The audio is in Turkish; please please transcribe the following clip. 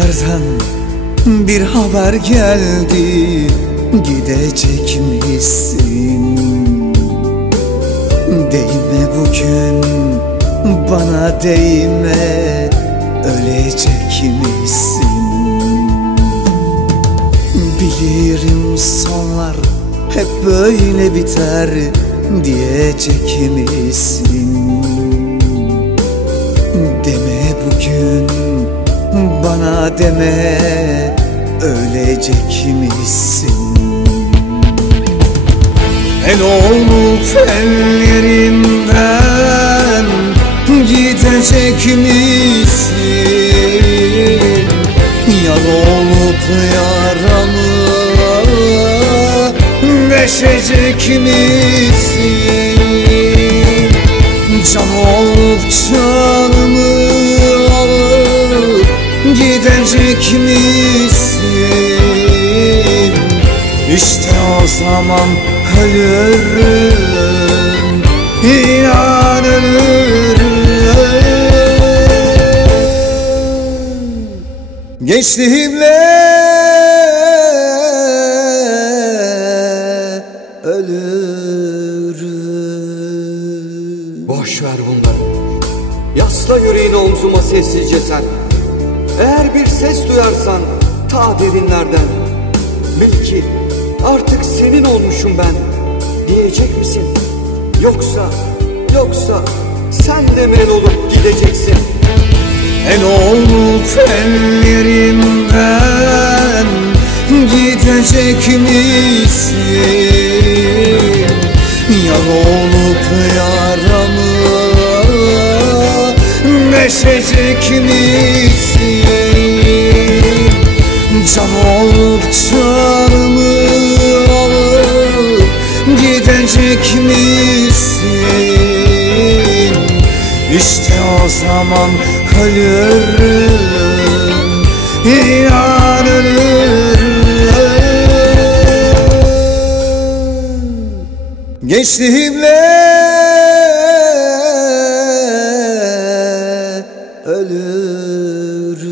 Uzaklardan bir haber geldi Gidecek misin? Değme bugün bana değme Ölecek misin? Bilirim sonlar hep böyle biter Diyecek misin? Deme Ölecek misin? El olup ellerinden Gidecek misin? Yar olup yaramı Deşecek misin? Can olup canımı Gidecek misin? İşte o zaman ölürüm İnan ölürüm Gençliğimle ölürüm Boş ver bunları. Yasla yüreğini omzuma sessizce sen. Eğer bir ses duyarsan ta derinlerden. Bil ki artık senin olmuşum ben. Diyecek misin? Yoksa, yoksa sen de men olup gideceksin. El olup ellerimden Gidecek misin? Yar olup yaramı Neşecek misin? misin? İşte o zaman ölürüm Yar ölürüm Gençliğimle ölürüm